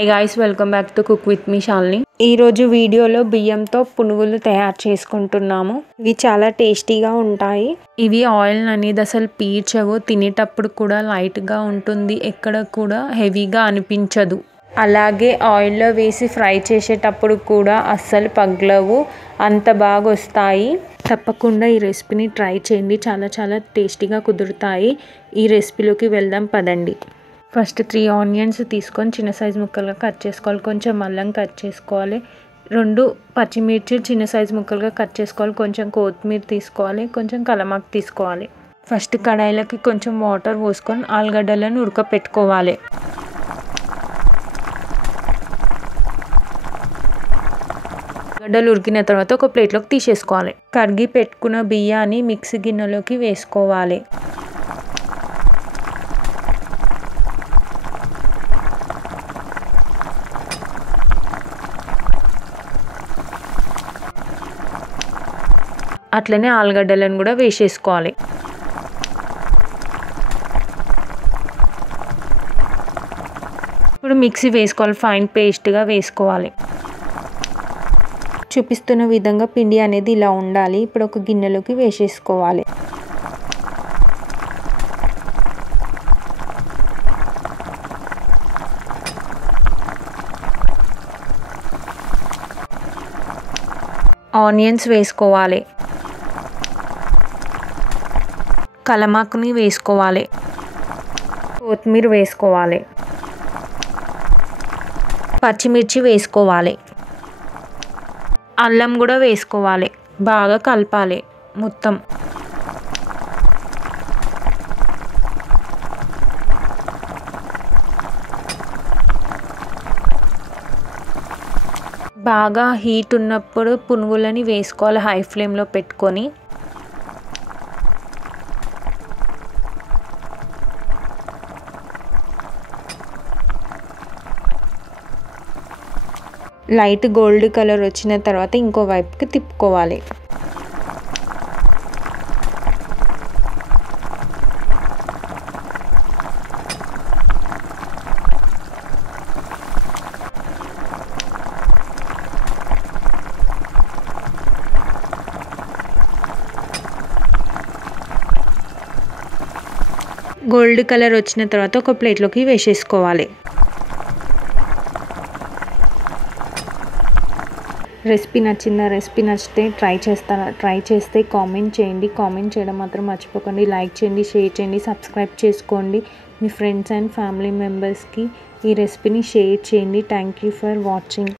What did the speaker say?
Hi guys, welcome back to cook with me Shalini. ఈరోజు వీడియోలో బియ్యంతో పునుగులు తయారు చేసుకుంటున్నాము. ఇవి చాలా టేస్టీగా ఉంటాయి. ఇవి ఆయిల్ అనేది అసలు పీల్చవు, తినేటప్పుడు కూడా లైట్గా ఉంటుంది, ఎక్కడ కూడా హెవీగా అనిపించదు. అలాగే ఆయిల్లో వేసి ఫ్రై చేసేటప్పుడు కూడా అస్సలు పగలవు, అంత బాగా వస్తాయి. తప్పకుండా ఈ రెసిపీని ట్రై చేయండి, చాలా టేస్టీగా కుదురుతాయి. ఈ రెసిపీలోకి వెళ్దాం పదండి. ఫస్ట్ 3 ఆనియన్స్ తీసుకొని చిన్న సైజు ముక్కలుగా కట్ చేసుకోవాలి. కొంచెం అల్లం కట్ చేసుకోవాలి. 2 పచ్చిమిర్చి చిన్న సైజు ముక్కలుగా కట్ చేసుకోవాలి. కొంచెం కొత్తిమీర తీసుకోవాలి. కొంచెం కలమాకు తీసుకోవాలి. ఫస్ట్ కడాయిలోకి కొంచెం వాటర్ పోసుకొని ఆలుగడ్డలను ఉడకపెట్టుకోవాలి. గడ్డలు ఉడికిన తర్వాత ఒక ప్లేట్లోకి తీసేసుకోవాలి. కడిగి పెట్టుకున్న బియ్యాన్ని మిక్సీ గిన్నెలోకి వేసుకోవాలి. అట్లనే ఆలుగడ్డలను కూడా వేసేసుకోవాలి. ఇప్పుడు మిక్సీ వేసుకోవాలి, ఫైన్ పేస్ట్గా వేసుకోవాలి. చూపిస్తున్న విధంగా పిండి అనేది ఇలా ఉండాలి. ఇప్పుడు ఒక గిన్నెలోకి వేసేసుకోవాలి. ఆనియన్స్ వేసుకోవాలి. కలమాకుని వేసుకోవాలి. కొత్తిమీర వేసుకోవాలి. పచ్చిమిర్చి వేసుకోవాలి. అల్లం కూడా వేసుకోవాలి. బాగా కలపాలి మొత్తం. బాగా హీట్ ఉన్నప్పుడు పునుగులని వేసుకోవాలి హై ఫ్లేమ్లో పెట్టుకొని. లైట్ గోల్డ్ కలర్ వచ్చిన తర్వాత ఇంకో వైపుకి తిప్పుకోవాలి. గోల్డ్ కలర్ వచ్చిన తర్వాత ఒక ప్లేట్లోకి వేసేసుకోవాలి. రెసిపీ నచ్చిందా? రెసిపీ నచ్చితే ట్రై చేస్తే కామెంట్ చేయండి. కామెంట్ చేయడం మాత్రం మర్చిపోకండి. లైక్ చేయండి, షేర్ చేయండి, సబ్స్క్రైబ్ చేసుకోండి. మీ ఫ్రెండ్స్ అండ్ ఫ్యామిలీ మెంబర్స్కి ఈ రెసిపీని షేర్ చేయండి. Thank you for watching.